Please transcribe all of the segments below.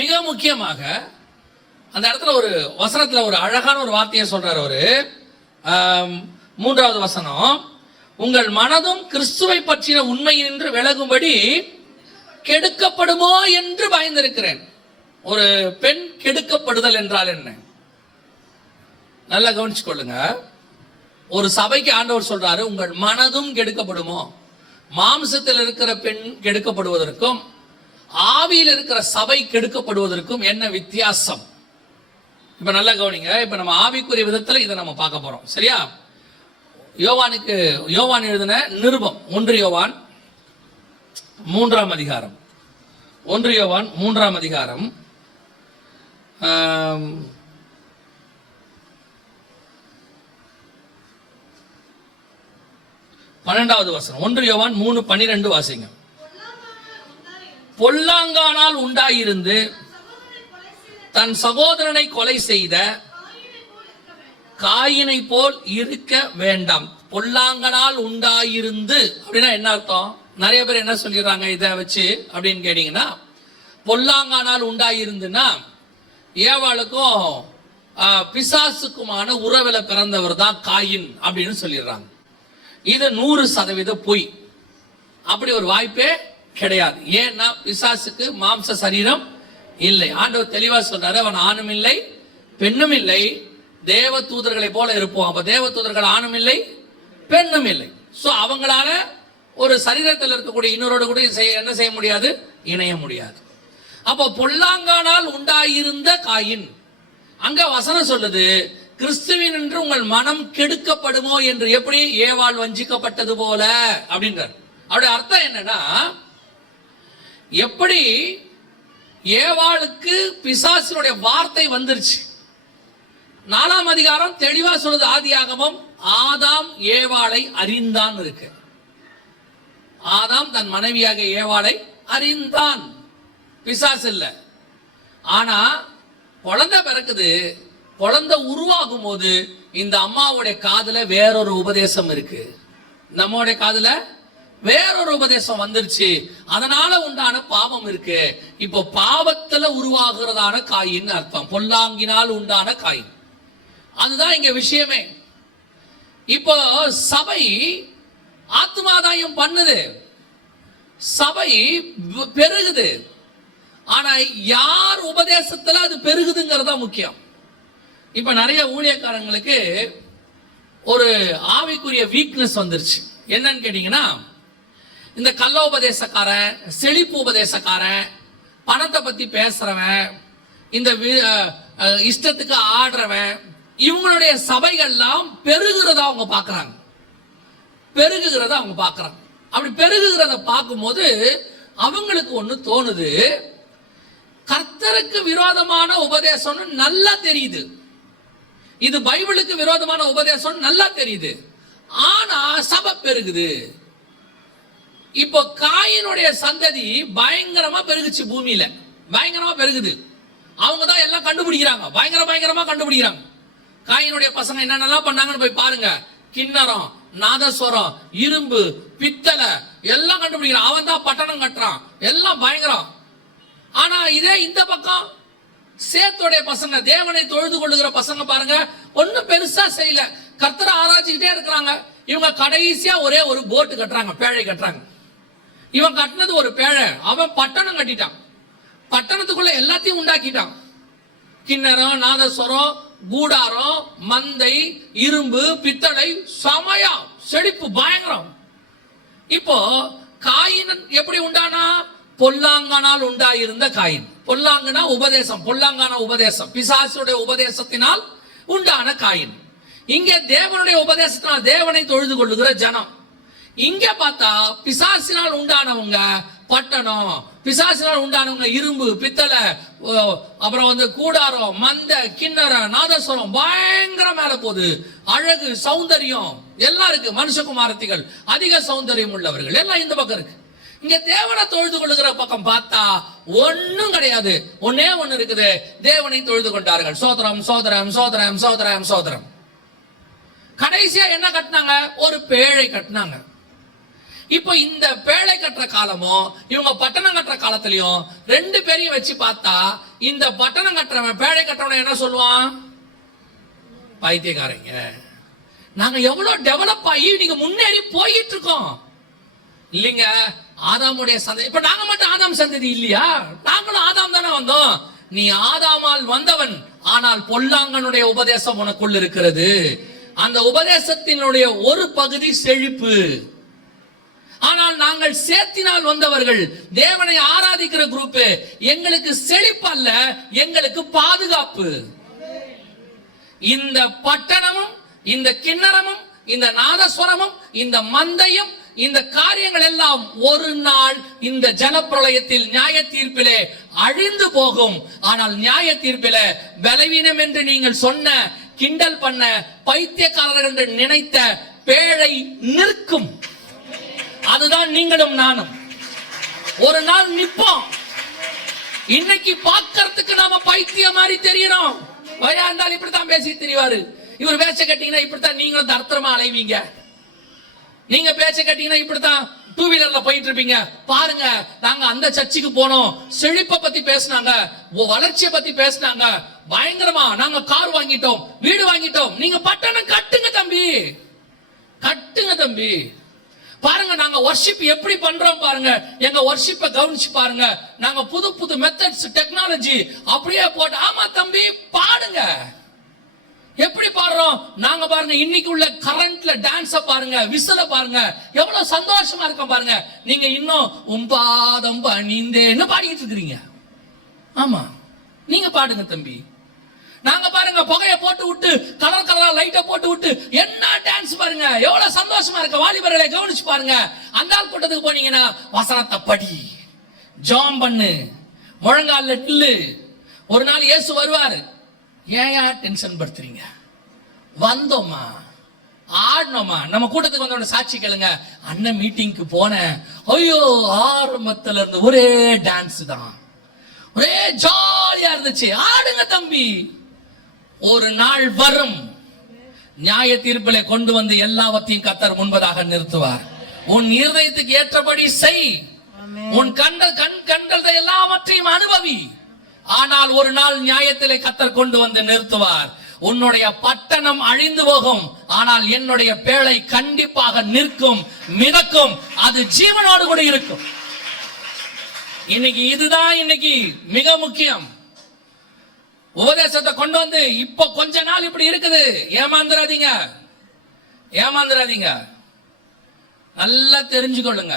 மிக முக்கியமாக அந்த இடத்துல ஒரு வசனத்துல ஒரு அழகான ஒரு வார்த்தையை சொல்றாரு அவரு. 3வது வசனம், உங்கள் மனதும் கிறிஸ்துவை பற்றின உண்மையினின்று விலகும்படி கெடுக்கப்படுமோ என்று பயந்திருக்கிறேன். ஒரு பெண் கெடுக்கப்படுதல் என்றால் என்ன? நல்லா கவனிச்சு கொள்ளுங்க. ஒரு சபைக்கு ஆண்டவர் சொல்றாரு, உங்கள் மனதும் கெடுக்கப்படுமோ. மாம்சத்தில் இருக்கிற பெண் கெடுக்கப்படுவதற்கும் ஆவியில் இருக்கிற சபை கெடுக்கப்படுவதற்கும் என்ன வித்தியாசம்? இப்ப நல்லா கவனிங்க. இப்ப நம்ம ஆவிக்குரிய விதத்துல இதை நம்ம பார்க்க போறோம், சரியா? யோவான் எழுதின நிருபம் 1 யோவான் 3ஆம் அதிகாரம். 1 யோவான் 3ஆம் அதிகாரம் 12வது வசனம். 1 யோவான் 3:12 வாசிங்க. பொல்லாங்கானால் உண்டாயிருந்து தன் சகோதரனை கொலை செய்த காயினை போல் இருக்க வேண்டாம். பொல்லாங்கனால் உண்டாயிருந்து அப்படின்னா என்ன அர்த்தம்? நிறைய பேர் என்ன சொல்லிடுறாங்க இதை வச்சு அப்படின்னு கேட்டீங்கன்னா, பொல்லாங்கானால் உண்டாயிருந்துன்னா ஏவாளுக்கும் பிசாசுக்குமான உறவில பிறந்தவர் தான் காயின் அப்படின்னு சொல்லிடுறாங்க. இது 100% பொய். அப்படி ஒரு வாய்ப்பே கிடையாது. ஏன்னா பிசாசுக்கு மாம்ச சரீரம் இல்லை. ஆண்டவர் தெளிவா சொல்றாரு, அவன் ஆணும் இல்லை பெண்ணும் இல்லை, தேவ தூதர்களை போல இருப்போம். அப்ப தேவ தூதர்கள் ஆணும் இல்லை பெண்ணும் இல்லை. சோ அவங்களால ஒரு சரீரத்தில் இருக்கக்கூடிய இன்னொரு கூட என்ன செய்ய முடியாது, இணைய முடியாது. அப்போ பொல்லாங்கானால் உண்டாயிருந்த காயின், அங்க வசனம் சொல்லுது கிறிஸ்துவின் என்று உங்கள் மனம் கெடுக்கப்படுமோ என்று. எப்படி? ஏவாள் வஞ்சிக்கப்பட்டது போல அப்படின்றார். அவருடைய அர்த்தம் என்னன்னா, எப்படி ஏவாளுக்கு பிசாசினுடைய வார்த்தை வந்துருச்சு. 4ஆம் அதிகாரம் தெளிவா சொல்லுது. ஆதியாகமம், ஆதாம் ஏவாளை அறிந்தான் இருக்கு. ஆதாம் தன் மனைவியாக ஏவாளை அறிந்தான், பிசாசு இல்ல. ஆனா குழந்தை பிறக்குது, குழந்தை உருவாகும் போது இந்த அம்மாவுடைய காதுல வேறொரு உபதேசம் இருக்கு, நம்மளுடைய காதுல வேறொரு உபதேசம் வந்துருச்சு. அதனால உண்டான பாவம் இருக்கு. இப்போ பாவத்துல உருவாகிறதான காயின் அர்த்தம், பொல்லாங்கினால் உண்டான காயின். அதுதான் இங்க விஷயமே. இப்போ சபை ஆத்மாதாயம் பண்ணுது, சபை பெருகுது. ஆனா யார் உபதேசத்துல அது பெருகுதுங்கிறதா முக்கியம். இப்ப நிறைய ஊழியக்காரங்களுக்கு ஒரு ஆவிக்குரிய வீக்னஸ் வந்துருச்சு. என்னன்னு கேட்டீங்கன்னா, இந்த கள்ள உபதேசக்காரன், செழிப்பு உபதேசக்காரன், பணத்தை பத்தி பேசுறவன், இந்த இஷ்டத்துக்கு ஆடுறவன், இவங்களுடைய சபைகள்லாம் பெருகுறதா அவங்க பாக்குறாங்க, பெருகுகிறத அவங்க பாக்குறாங்க. அப்படி பெருகுகிறத பார்க்கும்போது அவங்களுக்கு ஒண்ணு தோணுது, கர்த்தருக்கு விரோதமான உபதேசம்னு நல்லா தெரியுது, இது பைபிளுக்கு விரோதமான உபதேசம் நல்லா தெரியுது, ஆனா சபை பெருகுது. இப்போ காயினுடைய சந்ததி பயங்கரமா பெருகுச்சு, பூமியில பயங்கரமா பெருகுது. அவங்க தான் எல்லாம் கண்டுபிடிக்கிறாங்க, பயங்கரமா கண்டுபிடிக்கிறாங்க. காயினுடைய பசங்க என்னென்னலாம் பண்ணாங்கன்னு போய் பாருங்க. கிண்ணறம், நாதஸ்வரம், இரும்பு, பித்தளை எல்லாம் கண்டுபிடிக்கிறான். அவன் தான் பட்டணம் கட்டுறான், எல்லாம் பயங்கரம். ஆனா இதே இந்த பக்கம் சேத்துடைய பசங்க, தேவனை தொழுது கொள்ளுகிற பசங்க பாருங்க, ஒன்னும் பெருசா செய்யல, கர்த்தரை ஆராய்ச்சிக்கிட்டே இருக்கிறாங்க. இவங்க கடைசியா ஒரே ஒரு போட்டு கட்டுறாங்க, பேழை கட்டுறாங்க. இவன் கட்டினது ஒரு பேழை, அவன் பட்டணம் கட்டிட்டான், பட்டணத்துக்குள்ள எல்லாத்தையும் உண்டாக்கிட்டான். கிண்ணறம், நாதஸ்வரம், கூடாரம், மந்தை, இரும்பு, பித்தளை, சமயா செழிப்பு பயங்கரம். இப்போ காயின் எப்படி உண்டானா? பொல்லாங்கனால் உண்டாயிருந்த காயின். பொல்லாங்கனா உபதேசம், பொல்லாங்கான உபதேசம், பிசாசுடைய உபதேசத்தினால் உண்டான காயின். இங்க தேவனுடைய உபதேசத்தினால் தேவனை தொழுது கொள்ளுகிற ஜனம். இங்க பார்த்தா பிசாசினால் உண்டானவங்க பட்டணம், பிசாசினால் உண்டானவங்க இரும்பு, பித்தளை, அப்புறம் கூடாரம், மந்த, கிண்ணற, நாதஸ்வரம் பயங்கர மேல போகுது. அழகு, சௌந்தரியம் எல்லாம் இருக்கு. மனுஷகுமாரத்திகள், அதிக சௌந்தரியம் உள்ளவர்கள் எல்லாம் இந்த பக்கம் இருக்கு. இங்க தேவனை தொழுது கொள்ளுகிற பக்கம் பார்த்தா ஒன்னும் கிடையாது. ஒன்னே ஒண்ணு இருக்குது, தேவனை தொழுது கொண்டார்கள். சோதரம் சோதரம் சோதரம் சோதரம் சோதரம். கடைசியா என்ன கட்டினாங்க? ஒரு பேழை கட்டினாங்க. இப்போ இந்த பேழை கட்டுற காலமும் இவங்க பட்டணம் கட்டுற காலத்திலயும் ரெண்டு பேரையும் வச்சு பார்த்தா இந்த பட்டணம் கட்டுறவன் பேழை கட்டுறவன் என்ன சொல்லுவான்? பைத்தியக்காரங்க. நாங்க எவ்வளவு டெவலப் ஆகி நீங்க முன்னேறி போயிட்டு இருக்கோம் இல்லைங்க. ஆதாமுடைய சந்ததி, இப்ப நாங்க மட்டும் ஆதாம் சந்ததி இல்லையா? நாங்களும் ஆதாம் தானே வந்தோம். நீ ஆதாமால் வந்தவன், ஆனால் பொல்லாங்கனுடைய உபதேசம் உனக்குள் இருக்கிறது. அந்த உபதேசத்தினுடைய ஒரு பகுதி செழிப்பு. ஆனால் நாங்கள் சேத்தினால் வந்தவர்கள், தேவனை ஆராதிக்கிற குரூப். எங்களுக்கு செழிப்பு அல்ல, எங்களுக்கு பாதுகாப்பு. இந்த பட்டணமும் இந்த கிண்ணறமும் இந்த நாதஸ்வரமும் இந்த மந்தையும் இந்த காரியங்கள் எல்லாம் ஒரு நாள் இந்த ஜலப்பிரளயத்தில் நியாய தீர்ப்பிலே அழிந்து போகும். ஆனால் நியாய தீர்ப்பிலே பலவீனம் என்று நீங்கள் சொன்ன, கிண்டல் பண்ண, பைத்தியக்காரர்கள் என்று நினைத்த பேழை நிற்கும். அதுதான் நீங்களும் நானும் ஒரு நாள் நிற்போம். இன்னைக்கு பார்க்கறதுக்கு நாம பைத்தியம் மாதிரி தெரியறோம். வயா இருந்தாலும் இப்படித்தான் பேசி தெரியவாரு. இவர் பேச்ச கட்டிங்கன்னா இப்படித்தான் நீங்களும் தர்த்தரமா அலைவீங்க. நீங்க பேச்ச கட்டிங்கன்னா இப்படித்தான் டூ வீலர்ல போயிட்டு இருப்பீங்க. பாருங்க, நாங்க அந்த சர்ச்சுக்கு போனோம், செழிப்பை பத்தி பேசினாங்க, வளர்ச்சியை பத்தி பேசினாங்க, பயங்கரமா நாங்க கார் வாங்கிட்டோம், வீடு வாங்கிட்டோம். நீங்க பட்டணம் கட்டுங்க தம்பி, கட்டுங்க தம்பி. பாருங்க நாங்க வர்ஷிப் எப்படி பண்றோம் பாருங்க, எங்க வர்ஷிப்பை கவனிச்சு பாருங்க. நாங்க புது புது மெத்தட்ஸ், டெக்னாலஜி அப்படியே போட்டு. ஆமா தம்பி, பாடுங்க. எப்படி பாடுறோம் நாங்க பாருங்க. இன்னைக்கு உள்ள கரண்ட்ல டான்ஸ பாருங்க, விசில பாருங்க, எவ்வளவு சந்தோஷமா இருக்கும் பாருங்க. நீங்க இன்னும் உம்பாதம் பணிந்தேன்னு பாடிட்டு இருக்கிறீங்க. ஆமா, நீங்க பாடுங்க தம்பி. நாங்க பாருங்க புகைய போட்டு விட்டு, கலர் கலரா லைட்ட போட்டு விட்டு என்ன டான்ஸ் பாருங்க, எவ்வளவு சந்தோஷமா இருக்கு. வாலிபர்களை கவனிச்சு பாருங்க. அந்த கூட்டத்துக்கு போனீங்கன்னா வசனத்தை படி, ஜாம் பண்ணு, முழங்கால நில்லு. ஒரு நாள் இயேசு வருவாரு. ஏயா டென்ஷன் படுத்துறீங்க? வந்தோமா, ஆடணுமா? நம்ம கூட்டத்துக்கு வந்தோட சாட்சி கேளுங்க. அண்ணன் மீட்டிங்க்கு போனேன், ஐயோ ஆரம்பத்துல இருந்து ஒரே டான்ஸ் தான், ஒரே ஜாலியா இருந்துச்சு. ஆடுங்க தம்பி. ஒரு நாள் வரும், நியாய தீர்ப்பிலே கொண்டு வந்து எல்லாவற்றையும் கர்த்தர் முன்பதாக நிறுத்துவார். உன் இருதயத்துக்கு ஏற்றபடி செய், உன் கண்கள் எல்லாவற்றையும் அனுபவி. ஆனால் ஒரு நாள் நியாயத்திலே கர்த்தர் கொண்டு வந்து நிறுத்துவார். உன்னுடைய பட்டணம் அழிந்து போகும், ஆனால் என்னுடைய பேழை கண்டிப்பாக நிற்கும், மிதக்கும், அது ஜீவனோடு கூட இருக்கும். இன்னைக்கு இதுதான் இன்னைக்கு மிக முக்கியம். உபதேசத்தை கொண்டு வந்து இப்ப கொஞ்ச நாள் இப்படி இருக்குது. ஏமாந்துராதீங்க, ஏமாந்துராதீங்க. நல்லா தெரிஞ்சுக்கொள்ளுங்க.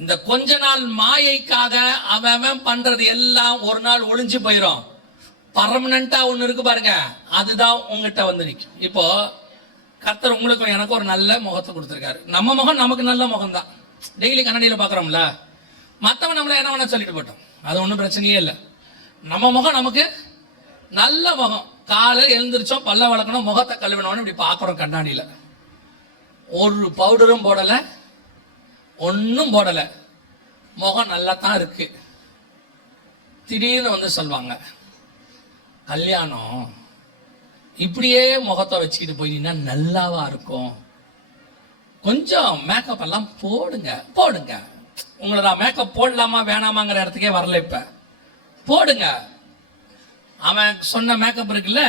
இந்த கொஞ்ச நாள் மாயைக்காக அவன் பண்றது எல்லாம் ஒரு நாள் ஒளிஞ்சு போயிடும். பர்மனண்டா ஒண்ணு இருக்கு பாருங்க, அதுதான் உங்ககிட்ட வந்து நிற்கும். இப்போ கர்த்தர் உங்களுக்கும் எனக்கு ஒரு நல்ல முகத்தை கொடுத்திருக்காரு. நம்ம முகம் நமக்கு நல்ல முகம் தான். டெய்லி கண்ணாடியில பாக்குறோம்ல. மற்றவன் நம்மள என்ன வேணா சொல்லிட்டு போட்டோம், அது ஒன்றும் பிரச்சனையே இல்லை. நம்ம முகம் நமக்கு நல்ல முகம். காலையில் எழுந்திரிச்சோம், பல்ல வளர்க்கணும், முகத்தை கழுவினோன்னு இப்படி பார்க்குறோம் கண்ணாடியில். ஒரு பவுடரும் போடலை, ஒன்றும் போடலை, முகம் நல்லா தான் இருக்கு. திடீர்னு வந்து சொல்லுவாங்க, கல்யாணம் இப்படியே முகத்தை வச்சுக்கிட்டு போயிட்டீங்கன்னா நல்லாவா இருக்கும், கொஞ்சம் மேக்கப் எல்லாம் போடுங்க போடுங்க. உங்களை நான் மேக்கப் போடலாமா வேணாமாங்கிற இடத்துக்கே வரல. இப்ப போடுங்க. அவன் சொன்ன மேக்கப் இருக்குல்ல,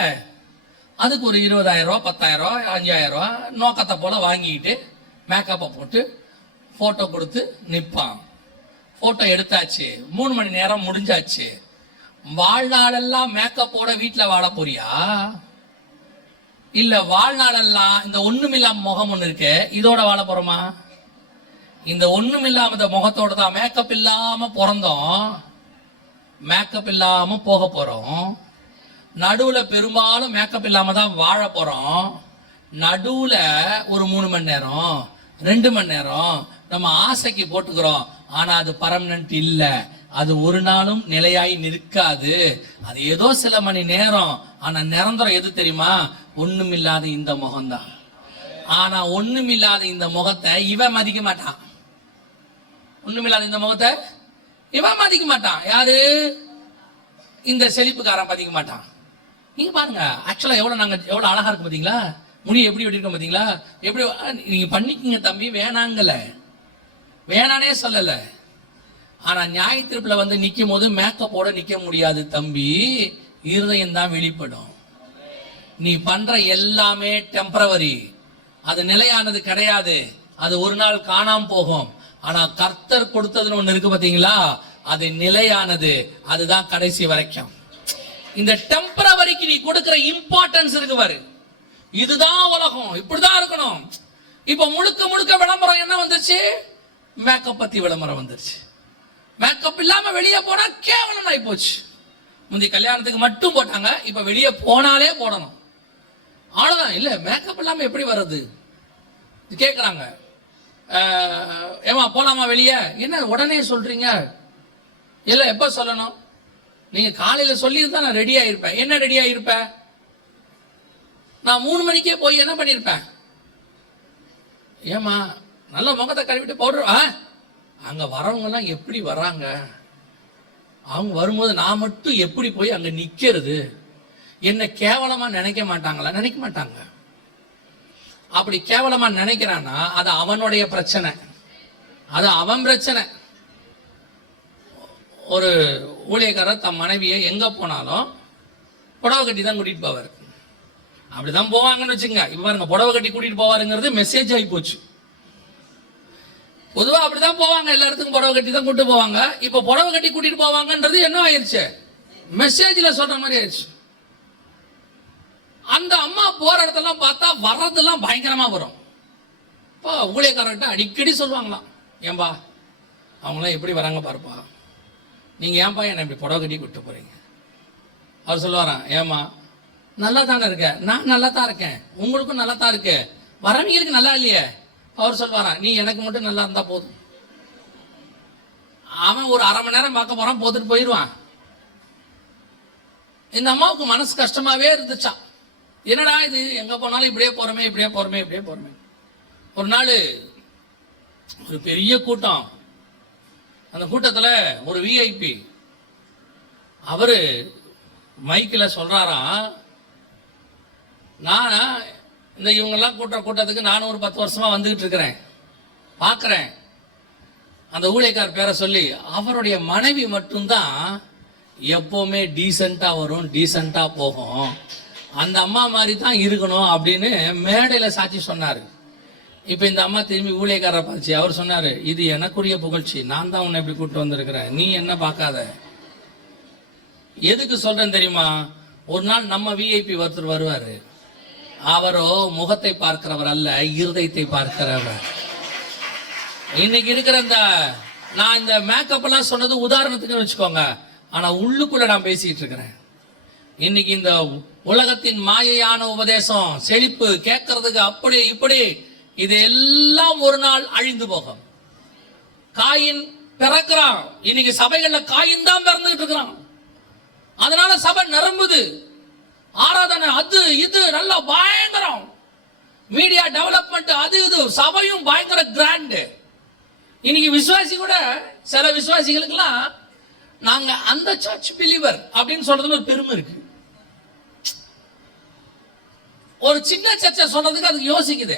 அதுக்கு ஒரு 20,000 ரூபா, 10,000 ரூபா, 5,000 ரூபா நோக்கத்தை போல வாங்கிக்கிட்டு மேக்கப்பை போட்டு போட்டோ கொடுத்து நிற்பான். போட்டோ எடுத்தாச்சு, 3 மணி நேரம் முடிஞ்சாச்சு. வாழ்நாளெல்லாம் மேக்கப்போட வீட்டில் வாழ போறியா? இல்ல வாழ்நாளெல்லாம் இந்த ஒண்ணுமில்லாம முகம் ஒண்ணு இருக்கு, இதோட வாழ போறோமா? இந்த ஒண்ணும் இல்லாம இந்த முகத்தோட தான். மேக்கப் இல்லாம பிறந்தோம், மேக்கப் இல்லாம போக போறோம். நடுவுல பெரும்பாலும் மேக்கப் இல்லாம தான் வாழ போறோம். நடுவுல ஒரு 3 மணி நேரம் 2 மணி நேரம் நம்ம ஆசைக்கு போட்டுக்கிறோம். ஆனா அது பர்மனன்ட் இல்ல, அது ஒரு நாளும் நிலையாய் நிற்காது. அது ஏதோ சில மணி நேரம். ஆனா நிரந்தரம் எது தெரியுமா? ஒண்ணுமில்லாத இந்த முகம்தான். ஆனா ஒண்ணுமில்லாத இந்த முகத்தை இவன் மதிக்க மாட்டான். ஒண்ணுமில்லாத இந்த முகத்தை இவன் மதிக்க மாட்டான். யாரு? இந்த செழிப்புக்காரன் மதிக்க மாட்டான். நீங்க பாருங்க, ஆக்சுவலா எவ்வளவு அழகா இருக்கு பாத்தீங்களா? முடி எப்படி வெட்டிருக்கோம் பாத்தீங்களா? எப்படி நீங்க பண்ணிக்கீங்க தம்பி, வேணாங்கல. வேணானே சொல்லல. ஆனா நியாய தீர்ப்புல வந்து நிக்கும் போது மேக்கப்போட நிக்க முடியாது தம்பி, இருதயம் தான் வெளிப்படும். நீ பண்ற எல்லாமே டெம்பரவரி, அது நிலையானது கிடையாது, அது ஒரு நாள் காணாம போகும். ஆனா கர்த்தர் கொடுத்ததுன்னு ஒண்ணு இருக்கு பாத்தீங்களா, அது நிலையானது, அதுதான் கடைசி வரைக்கும். இந்த டெம்பரவரிக்கு நீ கொடுக்கிற இம்பார்ட்டன்ஸ் இருக்கு பாரு, இதுதான் உலகம், இப்படிதான் இருக்கணும். இப்ப முழுக்க முழுக்க விளம்பரம் என்ன வந்துருச்சு, மேக்கப் பத்தி விளம்பரம் வந்துருச்சு. மேக்கப் இல்லாம வெளியே போனா கேவலம் ஆகி போச்சு. முந்தைய கல்யாணத்துக்கு மட்டும் போட்டாங்க, இப்ப வெளியே போனாலே போடணும். அவ்வளவுதான். இல்ல மேக்கப் இல்லாம எப்படி வர்றது கேக்குறாங்க. ஏமா போலாமா வெளியே, என்ன உடனே சொல்றீங்க, இல்ல எப்ப சொல்லணும், நீங்க காலையில சொல்லியிருந்தா நான் ரெடி ஆயிருப்பேன். என்ன ரெடி ஆயிருப்பேன், நான் 3 மணிக்கே போய் என்ன பண்ணிருப்பேன், ஏமா நல்ல முகத்தை கழுவிட்டு பவுடர். அங்க வரவங்க எல்லாம் எப்படி வர்றாங்க, அவங்க வரும்போது நான் மட்டும் எப்படி போய் அங்க நிக்கிறது, என்ன கேவலமா நினைக்க மாட்டாங்களா, நினைக்க மாட்டாங்க. அப்படி கேவலமா நினைக்கிறான்னா அது அவனுடைய பிரச்சனை, அது அவன் பிரச்சனை. ஒரு ஊழியக்காரர் தம் மனைவியை எங்க போனாலும் புடவை கட்டி தான் கூட்டிட்டு போவார். அப்படிதான் போவாங்கன்னு வச்சுங்க. இப்ப பாருங்க, புடவை கட்டி கூட்டிட்டு போவாருங்கிறது மெசேஜ் ஆகி போச்சு. பொதுவா அப்படிதான் போவாங்க, எல்லா இடத்துக்கும் புடவை கட்டி தான் கூட்டு போவாங்க. இப்ப புடவை கட்டி கூட்டிட்டு போவாங்கன்றது என்ன ஆயிருச்சு, மெசேஜ்ல சொல்ற மாதிரி ஆயிடுச்சு. அந்த அம்மா போற இடத்தெல்லாம் பார்த்தா வர்றதெல்லாம் பயங்கரமா வரும். இப்போ ஊழியக்காரர்கிட்ட அடிக்கடி சொல்லுவாங்களாம், ஏன்பா அவங்களாம் எப்படி வராங்க பாருப்பா, நீங்க ஏன்பா என்ன இப்படி புடவை கட்டி கூட்டு போறீங்க. அவர் சொல்லுவாராம், ஏமா நல்லா தானே இருக்க, நான் நல்லா தான் இருக்கேன், உங்களுக்கும் நல்லா தான் இருக்கு, வரவங்களுக்கு நல்லா இல்லையே. அவர் சொல்வாராம், நீ எனக்கு மட்டும் நல்லா இருந்தா போதும். அவன் ஒரு 1/2 மணி நேரம் பார்க்க போறான், போத்துட்டு போயிடுவான். இந்த அம்மாவுக்கு மனசு கஷ்டமாவே இருந்துச்சான். என்னடா இது, எங்க போனாலும் இப்படியே போறமே இப்படியே போறமே இப்படியே போறமே. ஒரு நாள் ஒரு பெரிய கூட்டம், அந்த கூட்டத்துல ஒரு விஐபி அவரு மைக்கில் சொல்றாராம், நான் இந்த இவங்கெல்லாம் கூட்டத்துக்கு நானும் ஒரு 10 வருஷமா வந்துகிட்டு இருக்கிறேன், பார்க்கிறேன். அந்த ஊழியக்கார் பேரை சொல்லி, அவருடைய மனைவி மட்டும்தான் எப்பவுமே டீசெண்டா வரும், டீசெண்டா போகும், அந்த அம்மா மாதிரி தான் இருக்கணும் அப்படின்னு மேடையில சாட்சி சொன்னாரு. இப்ப இந்த அம்மா திரும்பி ஊழியக்காரரை பார்த்து அவர் சொன்னாரு, இது எனக்குரிய புகழ்ச்சி, நான் தான் உன்னை இப்படி கூப்பிட்டு வந்திருக்கிறேன், நீ என்ன பார்க்காத. எதுக்கு சொல்றேன் தெரியுமா, ஒரு நாள் நம்ம விஐபி ஒருத்தர் வருவாரு, அவரோ முகத்தை பார்க்கிறவர் அல்ல, இருதயத்தை பார்க்கிறவர். இன்னைக்கு இருக்கிற நான் இந்த மேக்கப் எல்லாம் சொன்னது உதாரணத்துக்கு வச்சுக்கோங்க, ஆனா உள்ளுக்குள்ள நான் பேசிட்டு இருக்கிறேன். இன்னைக்கு இந்த உலகத்தின் மாயையான உபதேசம், செழிப்பு, கேட்கறதுக்கு அப்படி இப்படி, இது எல்லாம் ஒரு நாள் அழிந்து போகும். காயின் பிறக்கிறான், இன்னைக்கு சபைகள்ல காயின் தான் பிறந்துட்டு இருக்கிறான். அதனால சபை நிரம்புது, ஆராதனை அது இது நல்லா பயங்கரம், மீடியா டெவலப்மெண்ட் அது இது, சபையும் பயங்கர கிராண்ட். இன்னைக்கு விசுவாசி கூட, சில விசுவாசிகளுக்கெல்லாம் நாங்க அந்த சர்ச் பிலீவர் அப்படின்னு சொல்றதுல ஒரு பெருமை இருக்கு. ஒரு சின்ன சர்ச்சை சொல்றதுக்கு அதுக்கு யோசிக்குது.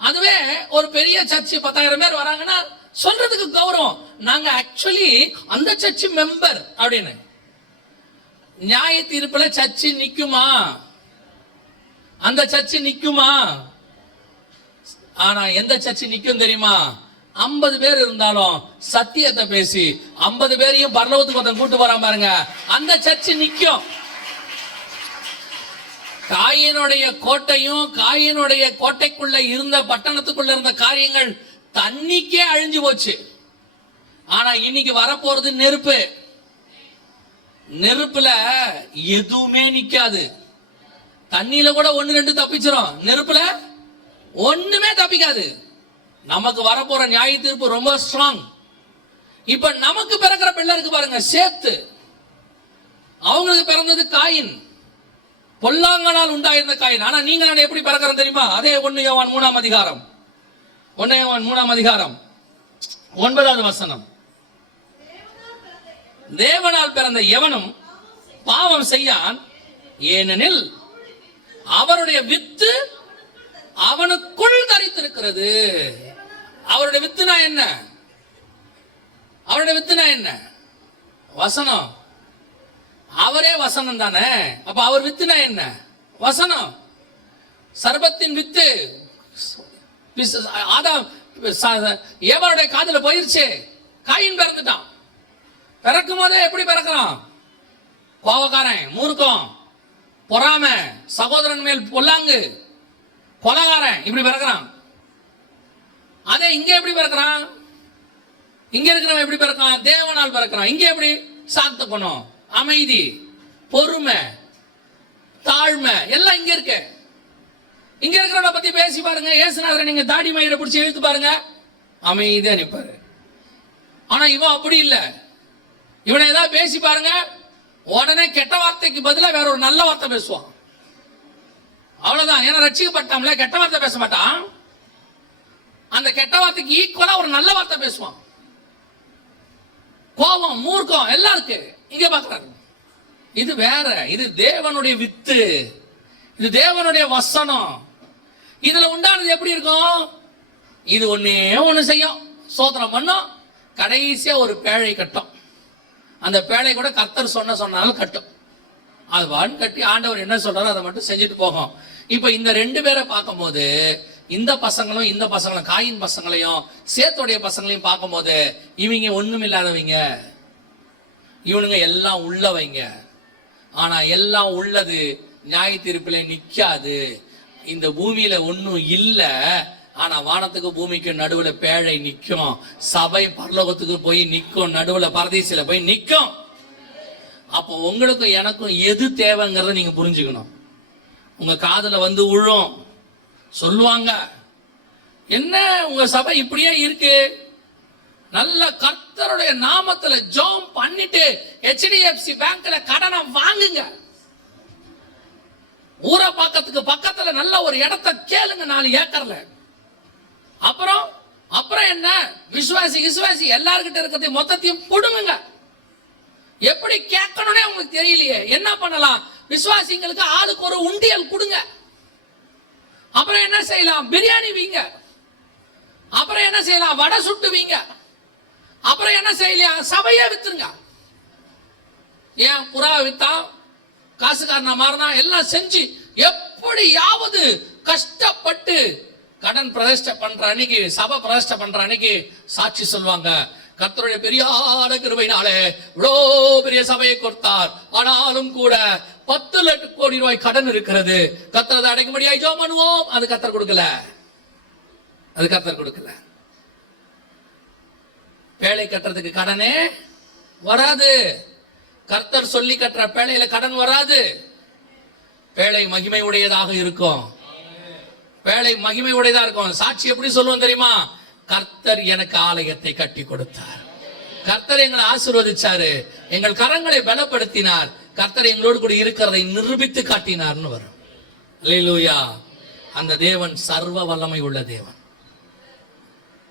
அதுவே ஒரு பெரிய சர்ச் 10,000 பேர் வராங்கன்னா சொல்றதுக்கு கௌரவம், நாங்க ஆக்சுவலி அந்த சர்ச் மெம்பர் அப்படின்னு. நியாய தீர்ப்புல சர்ச்சு நிக்குமா, அந்த சர்ச்சு நிக்குமா? ஆனா எந்த சர்ச்சு நிக்கும் தெரியுமா, 50 பேர் இருந்தாலும் சத்தியத்தை பேசி 50 பேரையும் பரலோகத்துக்கு ஒருத்தன் கூட்டு வராம பாருங்க, அந்த சர்ச்சு நிக்கும். காயினுடைய கோட்டையும், காயினுடைய கோட்டைக்குள்ள இருந்த பட்டணத்துக்குள்ள இருந்த காரியங்கள் தண்ணிக்கே அழிஞ்சு போச்சு. ஆனா இன்னைக்கு வரப்போறது நெருப்பு. நெருப்புல எதுவுமே நிக்காது. தண்ணியில கூட 1-2 தப்பிச்சிரும், நெருப்புல ஒண்ணுமே தப்பிக்காது. நமக்கு வரப்போற நியாய தீர்ப்பு ரொம்ப ஸ்ட்ராங். இப்ப நமக்கு பிறக்கிற பிள்ளை இருக்கு பாருங்க, சேத்து, அவங்களுக்கு பிறந்தது காயின், பொல்லாங்கனால் உண்டாயிருந்த காயின். ஆனா நீங்க நான் எப்படி பிறக்கிறோம் தெரியுமா? அதே 1 யோவான் 3ஆம் அதிகாரம், 1 யோவான் 3ஆம் அதிகாரம் 9வது வசனம், தேவனால் பிறந்த எவனும் பாவம் செய்யான், ஏனெனில் அவருடைய வித்து அவனுக்குள் தரித்திருக்கிறது. அவருடைய வித்துனா என்ன? அவருடைய வித்துனா என்ன? வசனம். அவரே வசனம் தானே. அப்ப அவர் வித்துனா என்ன? வசனம். சர்பத்தின் வித்து ஆதாம் ஏவாளுடைய காதுல போயிருச்சு. காயின் பிறந்துட்டான். பிறக்கும் போதே எப்படி பிறக்கிறான்? கோவக்காரன், மூர்க்கம், பொறாம, சகோதரன் மேல் பொல்லாங்கு, கொலகாரன், இப்படி பிறக்கிறான். அதே இங்க எப்படி பிறக்கிறான்? இங்க இருக்கிறவன் எப்படி பிறக்கிறான்? தேவனால் பிறக்கிறான். இங்க எப்படி? சாந்த குணம், அமைதி, பொறுமை, தாழ்மை எல்லாம் இங்க இருக்கு. இங்க இருக்கிறவனை பத்தி பேசி பாருங்க. இயேசுநாதரை நீங்க தாடி மயிரை பிடிச்சி இழுத்து பாருங்க, அமைதியா நிப்பாரு. ஆனா இவன் அப்படி இல்ல. இவனை ஏதாவது பேசி பாருங்க, உடனே கெட்ட வார்த்தைக்கு பதிலா வேற ஒரு நல்ல வார்த்தை பேசுவான். அவ்வளவுதான். ஏன்னா ரட்சிக்கப்பட்டாம்ல, கெட்ட வார்த்தை பேச மாட்டான். அந்த கெட்ட வார்த்தைக்கு ஈக்குவலா ஒரு நல்ல வார்த்தை பேசுவான். கோபம், மூர்க்கம் எல்லாம் இருக்கு. இங்க பாக்குறாரு. இது வேற. இது தேவனுடைய வித்து, இது தேவனுடைய வசனம். இதுல உண்டானது எப்படி இருக்கும்? இது ஒன்னே ஒண்ணு செய்யும், சோதனம் பண்ணும், கடைசியா ஒரு பேழை கட்டும். அந்த பேழை கூட கர்த்தர் சொன்னாலும் கட்டும். அது வான் கட்டி ஆண்டவர் என்ன சொல்றாரோ அதை மட்டும் செஞ்சுட்டு போகும். இப்ப இந்த ரெண்டு பேரை பார்க்கும் போது, இந்த பசங்களும் காயின் பசங்களையும் சேத்துடைய பசங்களையும் பார்க்கும் போது, இவங்க ஒண்ணும் இல்லாதவங்க, இவனுங்க எல்லாம் உள்ளவங்க. ஆனா எல்லாம் உள்ளது நியாய தீர்ப்பில நிக்காது. இந்த பூமியில ஒன்னும் இல்ல, ஆனா வானத்துக்கு பூமிக்கு நடுவுல பேழை நிக்கும். சபை பரலோகத்துக்கு போய் நிக்கும், நடுவுல பரதீசில போய் நிக்கும். அப்போ உங்களுக்கும் எனக்கும் எது தேவைங்கிறத நீங்க புரிஞ்சுக்கணும். உங்க காதுல வந்து விழும், சொல்லுவாங்க, என்ன உங்க சபை இப்படியே இருக்கு, நல்ல கர்த்தருடைய நாமத்துல ஜெபம் பண்ணிட்டு HDFC பேங்க்ல கடனை வாங்குங்க, ஊரை பக்கத்துல நல்ல ஒரு இடத்தை கேளுங்க 4 ஏக்கர்ல. அப்புறம் என்ன, விசுவாசி எல்லார்கிட்ட இருக்கிறத மொத்தத்தையும் புடுங்குங்க. எப்படி கேட்கணும்னே உங்களுக்கு தெரியலையே, என்ன பண்ணலாம்? விசுவாசிங்களுக்கு ஆளுக்கு ஒரு உண்டியல் கொடுங்க. அப்புறம் என்ன செய்யலாம்? பிரியாணி வீங்க. அப்புறம் என்ன செய்யலாம்? வடை சுட்டு வீங்க. அப்புறம் என்ன செய்யலாம்? சபையே வித்துருங்க. ஏன் புறா வித்தா, காசுக்காரனா மாறினா, எல்லாம் செஞ்சு எப்படியாவது கஷ்டப்பட்டு கடன் பிரதிஷ்டை பண்ற அன்னைக்கு, சபை பிரதிஷ்டை பண்ற அன்னைக்கு சாட்சி சொல்லுவாங்க, கர்த்தருடைய பெரியார கிருபையினாலே இவ்வளோ பெரிய சபையை கொடுத்தார், ஆனாலும் கூட 10 லட்சம் கோடி ரூபாய் கடன் இருக்கிறது, கர்த்தர் அடைக்கும்படியாய் ஜெபம் பண்ணுவோம். அது கர்த்தர் கொடுக்கல. பேழை கட்டுறதுக்கு கடனே வராது. கர்த்தர் சொல்லி கட்டுற பேழையில கடன் வராது. பேழை மகிமை உடையதாக இருக்கும். பேழை மகிமை உடையதா இருக்கும். சாட்சி எப்படி சொல்லுவோம் தெரியுமா? கர்த்தர் எனக்கு ஆலயத்தை கட்டி கொடுத்தார், கர்த்தர் எங்களை ஆசீர்வதிச்சாரு, எங்கள் கரங்களை பலப்படுத்தினார், கர்த்தர் எங்களோடு கூட இருக்கிறதை நிரூபித்து காட்டினார்னு வரும். அல்லேலூயா. அந்த தேவன் சர்வ வல்லமை உள்ள தேவன்.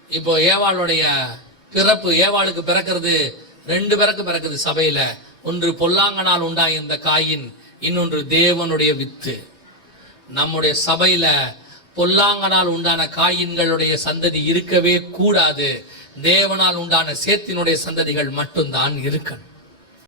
இப்போ ஏவாளுடைய பிறப்பு, ஏவாளுக்கு பிறக்கிறது 2 பேருக்கு பிறக்குது சபையில. ஒன்று பொல்லாங்கனால் உண்டாயிருந்த காயின், இன்னொன்று தேவனுடைய வித்து. நம்முடைய சபையில பொல்லாங்கனால் உண்டான காயின்களுடைய சந்ததி இருக்கவே கூடாது. தேவனால் உண்டான சேத்தினுடைய சந்ததிகள் மட்டும்தான் இருக்கணும்.